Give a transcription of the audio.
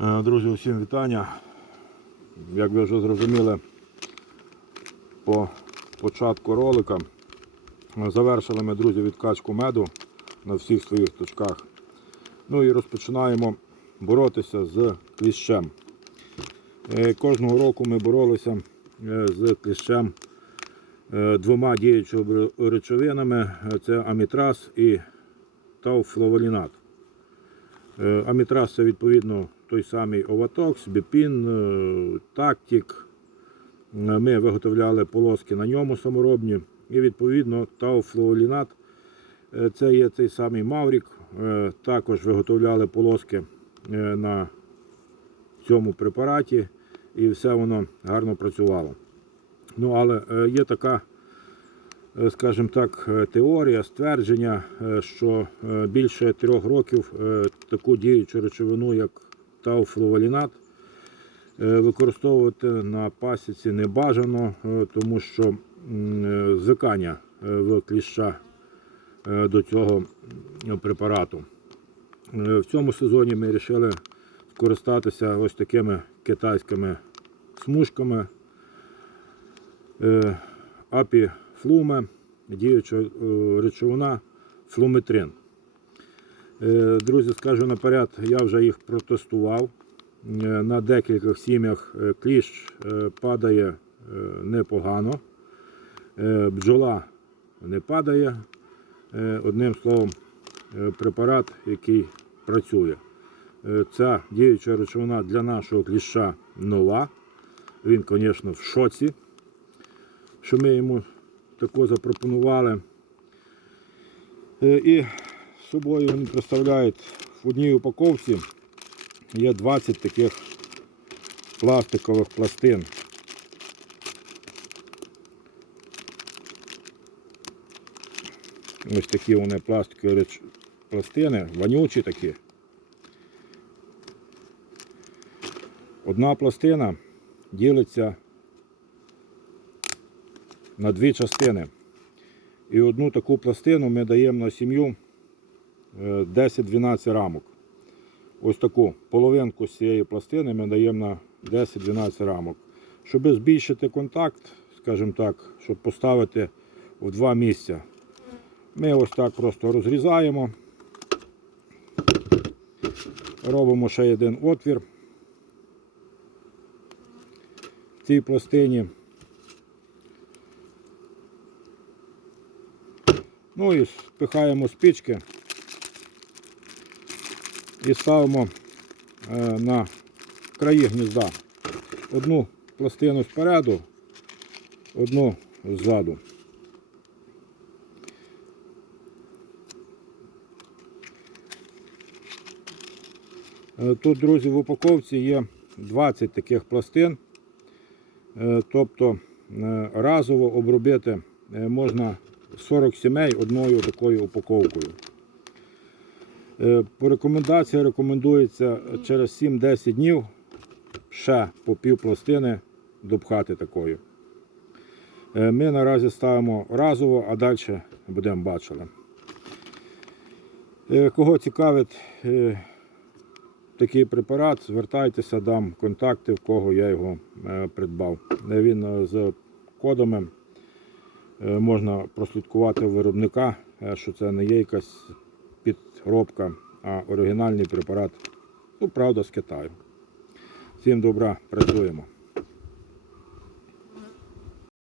Е, Друзі, усім вітання. Як ви вже зрозуміли, по початку ролика завершили ми, друзі, відкачку меду на всіх своїх точках. Ну і розпочинаємо боротися з кліщем. Е, Кожного року ми боролися е, з кліщем двома діючими речовинами. Це амітраз і тауфлаволінат. Е, Амітраз це відповідно той самий Оватокс, Біпін, е, Тактік. Е, Ми виготовляли полоски на ньому саморобні. І відповідно тауфлуолінат. Це є цей самий Маврік. Також виготовляли полоски на цьому препараті і все воно гарно працювало. Ну, але є така скажімо так, теорія, ствердження, що більше трьох років таку діючу речовину, як тауфлувалінат, е, використовувати на пасіці не бажано, е, тому що е, звикання в кліща до цього препарату. В цьому сезоні ми вирішили скористатися ось такими китайськими смужками. Апі флуме, діюча речовина флуметрин. Е, Друзі, скажу наперед, я вже їх протестував. Е, На декількох сім'ях е, кліщ падає непогано, бджола не падає. Одним словом, препарат, який працює. Ця діюча речовина для нашого кліща нова. Він, звісно, в шоці що ми йому тако запропонували. І собою вони представляють в одній упаковці є 20 таких пластикових пластин. Ось такі вони пластикові пластини, вонючі такі. Одна пластина ділиться на дві частини. І одну таку пластину ми даємо на сім'ю 10-12 рамок. Ось таку половинку з цієї пластини ми даємо на 10-12 рамок. Щоб збільшити контакт, скажімо так, щоб поставити в два місця. Ми ось так просто розрізаємо. Робимо ще один отвір в цій пластині. Ну і спихаємо спички і ставимо е, на краї гнізда. Одну пластину спереду, одну ззаду. Е, Тут, друзі, в упаковці є 20 таких пластин. Е, Тобто разово обробити можна 40 сімей одною такою упаковкою. Е, По рекомендації рекомендується через 7-10 днів ще по пів пластини допхати такою. Е, Ми наразі ставимо разово, а далі будемо бачили. Е, Кого цікавить е, такий препарат, звертайтеся, дам контакти, в кого я його е, придбав. Е, Він е, з кодами е, можна прослідкувати виробника, е, що це не є якась підробка, а оригінальний препарат, ну, правда, з Китаю. Всім добра, працюємо.